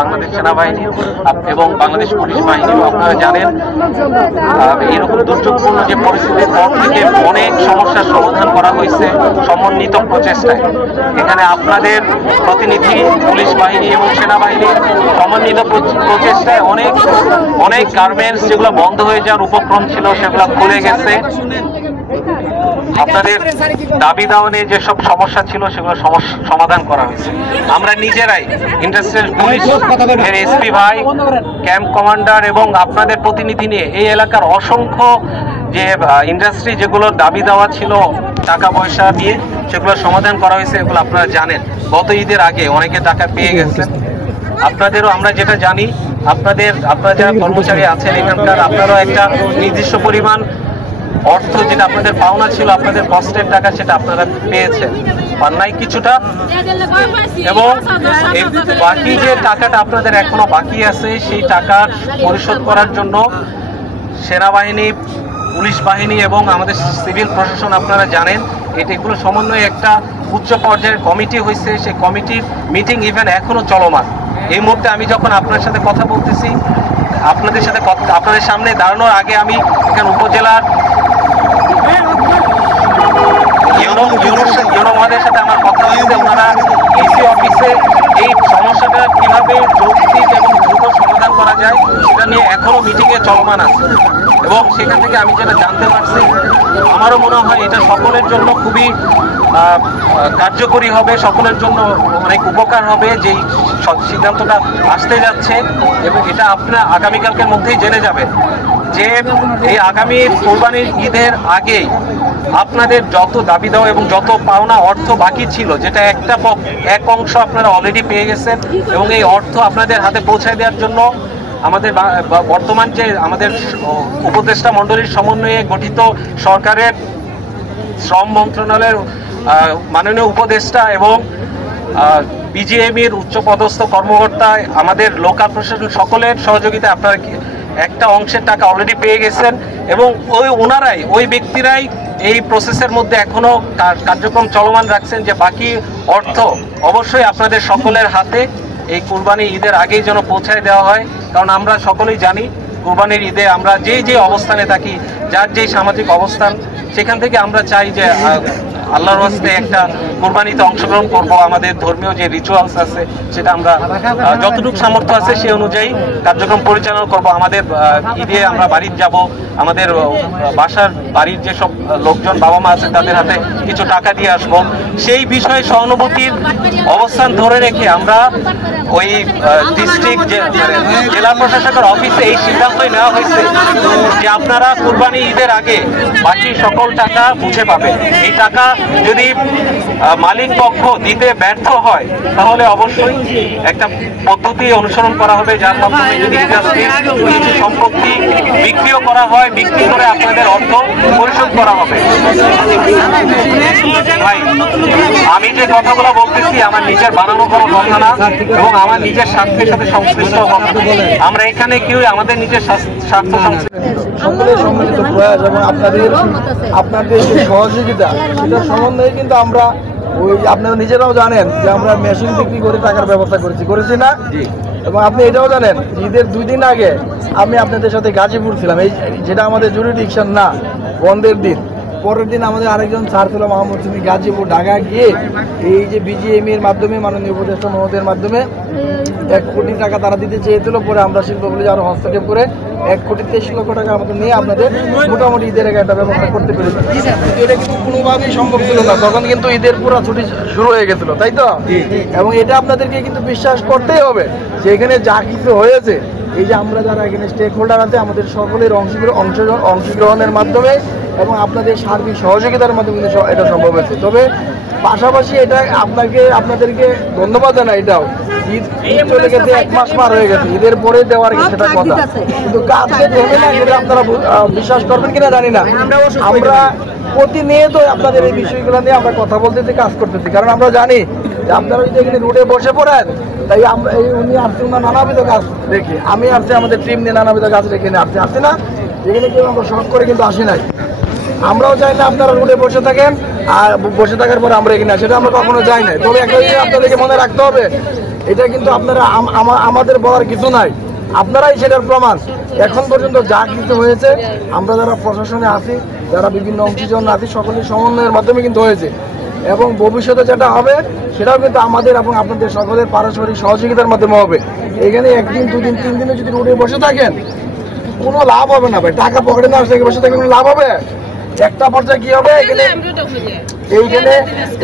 বাংলাদেশ সেনাবাহিনী এবং বাংলাদেশ পুলিশ বাহিনী আপনারা জানেন এরকম দুর্যোগপূর্ণ যে পরিস্থিতির পর থেকে অনেক সমস্যার সমাধান করা হয়েছে সমন্বিত প্রচেষ্টায়। এখানে আপনাদের প্রতিনিধি পুলিশ বাহিনী এবং সেনাবাহিনীর সমন্বিত প্রচেষ্টায় অনেক গার্মেন্টস যেগুলো বন্ধ হয়ে যাওয়ার উপক্রম ছিল সেগুলো খুলে গেছে। আপনাদের দাবি দাওয়ানে যেসব সমস্যা ছিল সেগুলো সমাধান করা হয়েছে। আমরা নিজেরাই ইন্ডাস্ট্রিয়াল পুলিশ এসপি ভাই, ক্যাম্প কমান্ডার এবং আপনাদের প্রতিনিধি নিয়ে এই এলাকার অসংখ্য যে ইন্ডাস্ট্রি যেগুলোর দাবি দেওয়া ছিল টাকা পয়সা দিয়ে সেগুলো সমাধান করা হয়েছে। এগুলো আপনারা জানেন গত ঈদের আগে অনেকে টাকা পেয়ে গেছেন। আপনাদেরও আমরা যেটা জানি আপনারা যারা কর্মচারী আছেন এখানকার আপনারাও একটা নির্দিষ্ট পরিমাণ অর্থ যেটা আপনাদের পাওনা ছিল, আপনাদের কষ্টের টাকা, সেটা আপনারা পেয়েছেন, পান নাই কিছুটা। এবং বাকি যে টাকাটা আপনাদের এখনো বাকি আছে সেই টাকা পরিশোধ করার জন্য সেনাবাহিনী, পুলিশ বাহিনী এবং আমাদের সিভিল প্রশাসন আপনারা জানেন এগুলো সমন্বয়ে একটা উচ্চ পর্যায়ের কমিটি হয়েছে। সেই কমিটির মিটিং ইভেন এখনো চলমান। এই মুহূর্তে আমি যখন আপনার সাথে কথা বলতেছি, আপনাদের সামনে দাঁড়ানোর আগে আমি এখানে উপজেলার মহাদের সাথে আমার কথা হয়েছে। ওনারা ডিসি অফিসে এই সমস্যাটা কিভাবে যৌক্তিক এবং দ্রুত সমাধান করা যায় সেটা নিয়ে এখনো মিটিংয়ে চলমান আছে। এবং সেখান থেকে আমি যেটা জানতে পারছি, আমারও মনে হয় এটা সকলের জন্য খুবই কার্যকরী হবে, সকলের জন্য অনেক উপকার হবে যেই সিদ্ধান্তটা আসতে যাচ্ছে। এবং এটা আপনারা আগামীকালকের মধ্যেই জেনে যাবেন যে এই আগামী কোরবানির ঈদের আগেই আপনাদের যত দাবি দেওয়া এবং যত পাওনা অর্থ বাকি ছিল, যেটা এক অংশ আপনারা অলরেডি পেয়ে গেছেন এবং এই অর্থ আপনাদের হাতে পৌঁছে দেওয়ার জন্য আমাদের বর্তমান যে আমাদের উপদেষ্টা মণ্ডলীর সমন্বয়ে গঠিত সরকারের শ্রম মন্ত্রণালয়ের মাননীয় উপদেষ্টা এবং বিজিএমইর উচ্চপদস্থ কর্মকর্তা, আমাদের লোকাল প্রশাসন সকলের সহযোগিতায় আপনারা একটা অংশের টাকা অলরেডি পেয়ে গেছেন। এবং ওই ব্যক্তিরাই এই প্রসেসের মধ্যে এখনো কার্যক্রম চলমান রাখছেন যে বাকি অর্থ অবশ্যই আপনাদের সকলের হাতে এই কুরবানি ঈদের আগেই যেন পৌঁছায় দেওয়া হয়। কারণ আমরা সকলেই জানি কুরবানির ঈদে আমরা যে অবস্থানে থাকি, যার যেই সামাজিক অবস্থান, সেখান থেকে আমরা চাই যে আল্লাহর হস্তে একটা কুরবানিতে অংশগ্রহণ করব। আমাদের ধর্মীয় যে রিচুয়ালস আছে সেটা আমরা যতটুকু সামর্থ্য আছে সে অনুযায়ী কার্যক্রম পরিচালনা করব। আমাদের ঈদে আমরা বাড়ির যাব, আমাদের বাড়ির যেসব লোকজন বাবা মা আছে তাদের হাতে কিছু টাকা দিয়ে আসবো। সেই বিষয়ে সহানুভূতির অবস্থান ধরে রেখে আমরা ওই ডিস্ট্রিক্ট জেলা প্রশাসকের অফিসে এই সিদ্ধান্তই নেওয়া হয়েছে যে আপনারা কুরবানি ঈদের আগে বাকি সকল টাকা বুঝে পাবেন। এই টাকা যদি মালিক পক্ষ দিতে ব্যর্থ হয় তাহলে অবশ্যই একটা পদ্ধতি অনুসরণ করা হবে, যার মাধ্যমে যদি ইন্ডাস্ট্রির কিছু সম্পত্তি বিক্রিও করা হয়, বিক্রি করে আপনাদের অর্থ পরিশোধ করা হবে। ভাই, আমি যে কথাগুলো বলতেছি আমার নিজের বানানো কোনো কথা না এবং আমার নিজের স্বার্থের সাথে সংশ্লিষ্ট কথা। আমরা এখানে কেউ আমাদের নিজের স্বার্থ সংশ্লিষ্ট সকলের সম্মিলিত প্রয়াস এবং আপনাদের যে সহযোগিতা সেটার সমন্বয়ে কিন্তু আমরা আপনারা নিজেরাও জানেন যে আমরা মেশিন বিক্রি করে টাকার ব্যবস্থা করেছি না। এবং আপনি এটাও জানেন ঈদের 2 দিন আগে আমি আপনাদের সাথে গাজীপুর ছিলাম, যেটা আমাদের জুরিডিকশন না, বন্ধের দিন। পরের দিন আমাদের আরেকজন স্যার ছিল মাহমুদ, তিনি গাজীপুর ঢাকা গিয়ে এই যে বিজিএমইর মাধ্যমে মাননীয় উপদেষ্টা মহোদয়ের মাধ্যমে 1 কোটি টাকা তারা দিতে চেয়েছিল। পরে আমরা শিল্প বলে আরো হস্তক্ষেপ করে 1,23,00,000 টাকা আমাদের নিয়ে আপনাদের মোটামুটি ঈদের আগে একটা ব্যবস্থা করতে পেরেছি। এটা কিন্তু কোনোভাবেই সম্ভব ছিল না, তখন কিন্তু ঈদের পুরো ছুটি শুরু হয়ে গেছিল, তাই তো? এবং এটা আপনাদেরকে কিন্তু বিশ্বাস করতেই হবে যে এখানে যা কিছু হয়েছে, এই যে আমরা যারা এখানে স্টেক হোল্ডার আছে আমাদের সকলের অংশগ্রহণের মাধ্যমে এবং আপনাদের সার্বিক সহযোগিতার মাধ্যমে কিন্তু এটা সম্ভব হয়েছে। তবে পাশাপাশি এটা আপনাদেরকে ধন্যবাদ জানাই। এটাও ঈদ চলে গেছে, 1 মাস পার হয়ে গেছে, ঈদের পরে দেওয়ার সেটা কথা, কিন্তু কাজ হবে না সেটা আপনারা বিশ্বাস করবেন কিনা জানি না। আমরা প্রতিনিয়ত আপনাদের এই বিষয়গুলো নিয়ে আমরা কথা বলতেছি, কাজ করতেছি। কারণ আমরা জানি যে আপনারা যদি এখানে রোডে বসে পড়েন, তাই আমরা উনি আসছে ওনার নানাবিধ কাজ দেখে, আমি আসছি আমাদের টিম নিয়ে নানাবিধ কাজ রেখে আসছি না, এখানে কেউ আমরা শখ করে কিন্তু আসি নাই। আমরাও চাই না আপনারা রোডে বসে থাকেন আর বসে থাকার পরে আমরা এখানে, সেটা আমরা কখনো যাই না। তবে একটা আপনাদেরকে মনে রাখতে হবে এটা কিন্তু আপনারা আমাদের বলার কিছু নাই, আপনারাই সেটার প্রমাণ। এখন পর্যন্ত যা কিছু হয়েছে আমরা যারা প্রশাসনে আছি, যারা বিভিন্ন অংশীজন আছি, সকলের সমন্বয়ের মাধ্যমে কিন্তু হয়েছে, এবং ভবিষ্যতে যেটা হবে সেটাও কিন্তু আমাদের এবং আপনাদের সকলের পারস্পরিক সহযোগিতার মাধ্যমে হবে। এখানে একদিন, দুদিন, 3 দিনে যদি রোডে বসে থাকেন কোনো লাভ হবে না ভাই। টাকা পকেটে না আসলে বসে থাকলে কোনো লাভ হবে? একটা পর্যায়ে কি হবে,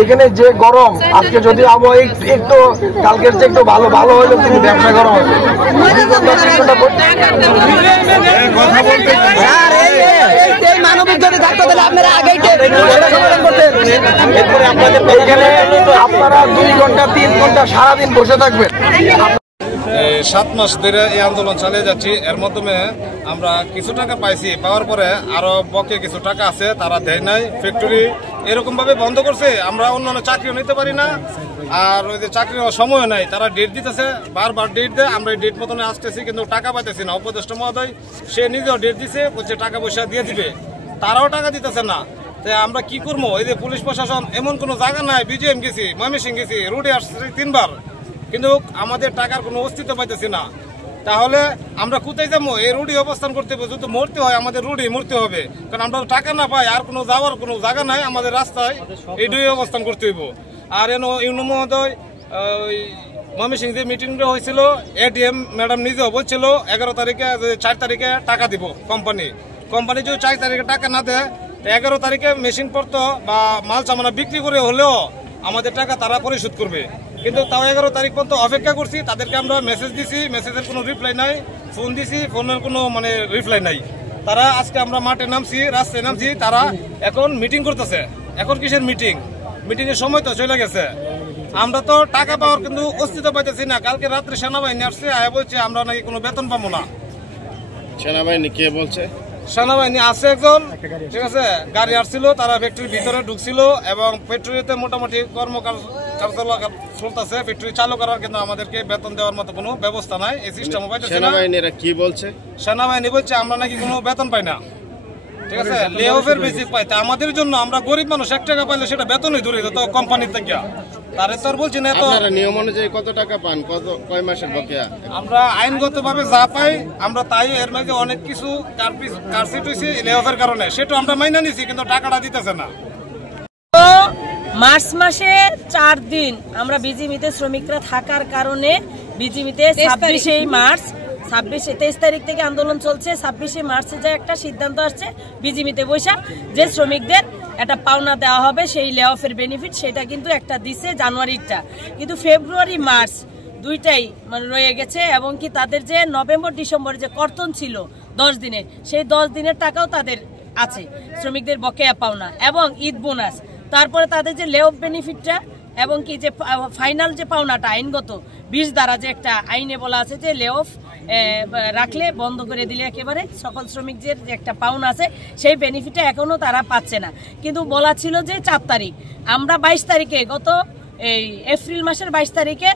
এইখানে যে গরম, আজকে যদি আবহাওয়া একটু কালকের চেয়ে একটু ভালো হলে তিনি ব্যবসা গরম হবে। আপনারা 2 ঘন্টা 3 ঘন্টা সারাদিন বসে থাকবেন। 7 মাস ধরে এই আন্দোলন চালিয়ে যাচ্ছি। এর মাধ্যমে আমরা কিছু টাকা পাইছি, পাওয়ার পরে আরো বকে কিছু টাকা আছে তারা দেয় নাই। ফ্যাক্টরি এরকম ভাবে বন্ধ করছে, আমরা অন্যান্য চাকরিও নিতে পারি না, আর ওই যে চাকরির সময় নাই। তারা ডেট দিতেছে, বারবার ডেট দেয়, আমরা এই ডেট মতনে আসতেছি কিন্তু টাকা পাইতেছি না। উপদেষ্টা মহোদয় সে নিজেও ডেট দিছে, বলছে টাকা পয়সা দিয়ে দিবে, তারাও টাকা দিতেছে না। তাই আমরা কি করবো? এই যে পুলিশ প্রশাসন এমন কোনো জায়গা নাই, বিজিএম গেছি, ময়মনসিংহ গেছি, রুটে আসছি 3 বার, কিন্তু আমাদের টাকার কোনো অস্তিত্ব পাইতেছি না। তাহলে আমরা কোথায় যাবো? এই রুডি অবস্থান করতে হবে, যদি মরতে হয় আমাদের রুডি মরতে হবে, কারণ আমরা টাকা না পাই, আর কোনো যাওয়ার কোনো জায়গা নাই, আমাদের রাস্তায় এইটাই অবস্থান করতে হইব। আর ইউনো মহোদয় ময়মনসিংহ যে মিটিংটা হয়েছিল, এডিএম ম্যাডাম নিজেও বলছিল 11 তারিখে 4 তারিখে টাকা দিব কোম্পানি যদি 4 তারিখে টাকা না দেয়, 11 তারিখে মেশিন পড়তো বা মাল সামানা বিক্রি করে হলেও আমাদের টাকা তারা পরিশোধ করবে। কিন্তু তাও 11 তারিখ পর্যন্ত অপেক্ষা করছি, তাদেরকে আমরা মেসেজ দিছি, মেসেজের কোনো রিপ্লাই নাই, ফোন দিছি, ফোনের কোনো রিপ্লাই নাই। তারা আজকে আমরা মাঠে নামছি, রাস্তায় নামছি, তারা এখন মিটিং করতেছে। এখন কিসের মিটিং? মিটিংয়ের সময় তো চলে গেছে। আমরা তো টাকা পাওয়ার কিন্তু অস্তিত্ব পাইতেছি না। কালকে রাত্রে সেনাবাহিনী আসছে, আয়া বলছে আমরা নাকি কোনো বেতন পাবো না। সেনাবাহিনী কে বলছে? সেনাবাহিনী আছে একজন, ঠিক আছে, গাড়ি আসছিল, তারা ফ্যাক্টরির ভিতরে ঢুকছিল এবং ফ্যাক্টরিতে মোটামুটি কর্মকাজ চলতেছে। ফ্যাক্টরি চালু করার কিন্তু আমাদেরকে বেতন দেওয়ার মতো কোনো ব্যবস্থা নাই, এই সিস্টেম পাইতেছে না। সেনাবাহিনীরা কি বলছে? সেনাবাহিনী বলছে আমরা নাকি কোনো বেতন পাই না, ঠিক আছে, লে অফের বেসিক পাই। আমাদের জন্য, আমরা গরিব মানুষ, 1 টাকা পাইলে সেটা বেতনই দূরে যেত কোম্পানির থেকে। তারে তো আর বলছি না তো। আপনারা নিয়ম অনুযায়ী কত টাকা পান, কয় মাসের বকেয়া? আমরা আইনগতভাবে যা পাই আমরা তাই, এর মাঝে অনেক কিছু কারসিট হয়েছে লে অফের কারণে, সেটা আমরা মাইনা নিছি, কিন্তু টাকাটা দিতেছে না। মার্চ মাসে 4 দিন আমরা বিজিমিতে শ্রমিকরা থাকার কারণে বিজিমিতে 26 মার্চ 23 তারিখ থেকে আন্দোলন চলছে। 26 মার্চে যে একটা সিদ্ধান্ত আসছে বিজিমিতে বৈশা যে শ্রমিকদের একটা পাওনা দেওয়া হবে, সেই লে অফের বেনিফিট, সেটা কিন্তু একটা দিছে জানুয়ারিটা, কিন্তু ফেব্রুয়ারি মার্চ দুইটাই রয়ে গেছে। এবং কি তাদের যে নভেম্বর ডিসেম্বর যে কর্তন ছিল 10 দিনের, সেই 10 দিনের টাকাও তাদের আছে, শ্রমিকদের বকেয়া পাওনা এবং ঈদ বোনাস। তারপরে তাদের যে লে অফ বেনিফিটটা এবং কি যে ফাইনাল যে পাওনাটা আইনগত 20 দ্বারা যে একটা আইনে বলা আছে যে লে অফ রাখলে, বন্ধ করে দিলে একেবারে সকল শ্রমিকদের যে একটা পাওনা আছে সেই বেনিফিটটা এখনো তারা পাচ্ছে না। কিন্তু বলা ছিল যে 4 তারিখ, আমরা 22 তারিখে, গত এই এপ্রিল মাসের 22 তারিখে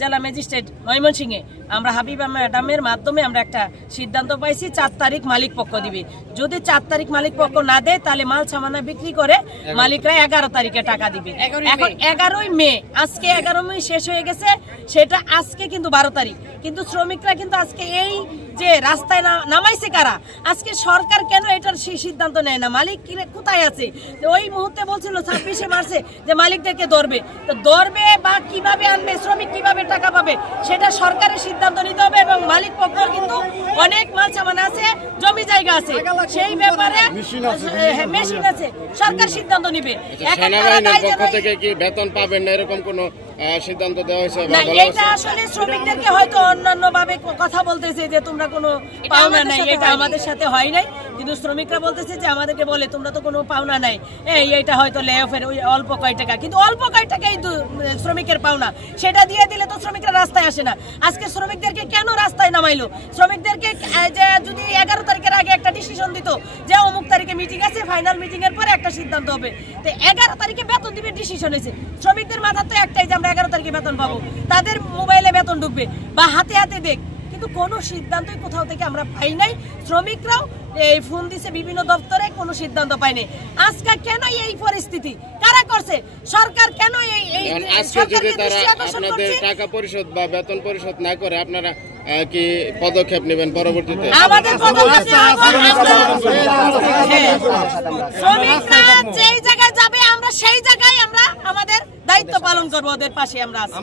জেলা ম্যাজিস্ট্রেট ময়মনসিংহে আমরা হাবিবা ম্যাডামের মাধ্যমে আমরা একটা সিদ্ধান্ত পাইছি, 4 তারিখ মালিক পক্ষ দিবে। যদি 4 তারিখ মালিক পক্ষ না দেয় তাহলে মাল সামানা বিক্রি করে মালিকরা 11 তারিখে টাকা দিবে। এখন 11ই মে, আজকে 11 মে শেষ হয়ে গেছে, সেটা আজকে কিন্তু 12 তারিখ। কিন্তু শ্রমিকরা কিন্তু আজকে এই যে রাস্তায় নামাইছে কারা? আজকে সরকার কেন এটার সিদ্ধান্ত নেয় না? মালিক কোথায় আছে? ওই মুহূর্তে বলছিল 26 মার্চে যে মালিকদেরকে ধরবে, তো ধরবে বা কিভাবে আনবে, শ্রমিক কিভাবে টাকা পাবে, সেটা সরকারের সিদ্ধান্ত নিতে হবে। এবং মালিক পক্ষ কিন্তু অনেক মাল সামান আছে, জমি জায়গা আছে, সেই ব্যাপারে মেশিন আছে, সরকার সিদ্ধান্ত নিবে। সেনাবাহিনীর পক্ষ থেকে কি বেতন পাবেন না এরকম কোনো সিদ্ধান্ত দেওয়া হয়েছে? এটা আসলে শ্রমিকদেরকে হয়তো অন্যান্য ভাবে কথা বলতেছে যে তোমরা কোনো পাওনা নাই, এটা আমাদের সাথে হয় নাই, কিন্তু শ্রমিকরা বলতেছে যে আমাদেরকে বলে তোমরা তো কোনো পাওনা নাই, এইটা হয়তো লে অফের ওই অল্প কয় টাকা, কিন্তু অল্প কয় টাকাই শ্রমিকের পাওনা, সেটা দিয়ে দিলে তো শ্রমিকরা রাস্তায় আসে না। আজকে শ্রমিকদেরকে কেন রাস্তায় নামাইলো? শ্রমিকদেরকে যে যদি 11 তারিখের আগে একটা ডিসিশন দিত যে অমুক তারিখে মিটিং আছে, ফাইনাল মিটিং এর পরে একটা সিদ্ধান্ত হবে, তো 11 তারিখে বেতন দিবে ডিসিশন হয়েছে। শ্রমিকদের মাথা তো একটাই যে আমরা 11 তারিখে বেতন পাবো, তাদের মোবাইলে বেতন ঢুকবে বা হাতে হাতে দেখ, কিন্তু কিন্তু কোনো সিদ্ধান্তই কোথাও থেকে আমরা পাই নাই। শ্রমিকরাও এই ফোন দিছে বিভিন্ন দপ্তরে, কোনো সিদ্ধান্ত পায়নি। আজকে কেন এই পরিস্থিতি কারা করছে? সরকার কেন এই আজকে যদি তারা আপনাদের টাকা পরিশোধ বা বেতন পরিশোধ না করে আপনারা কি পদক্ষেপ নেবেন পরবর্তীতে? আমাদের পদক্ষেপ শ্রমিকরা যেই জায়গায় যাবে আমরা সেই জায়গায় আমরা আমাদের দায়িত্ব পালন করবো, ওদের পাশে আমরা আছি।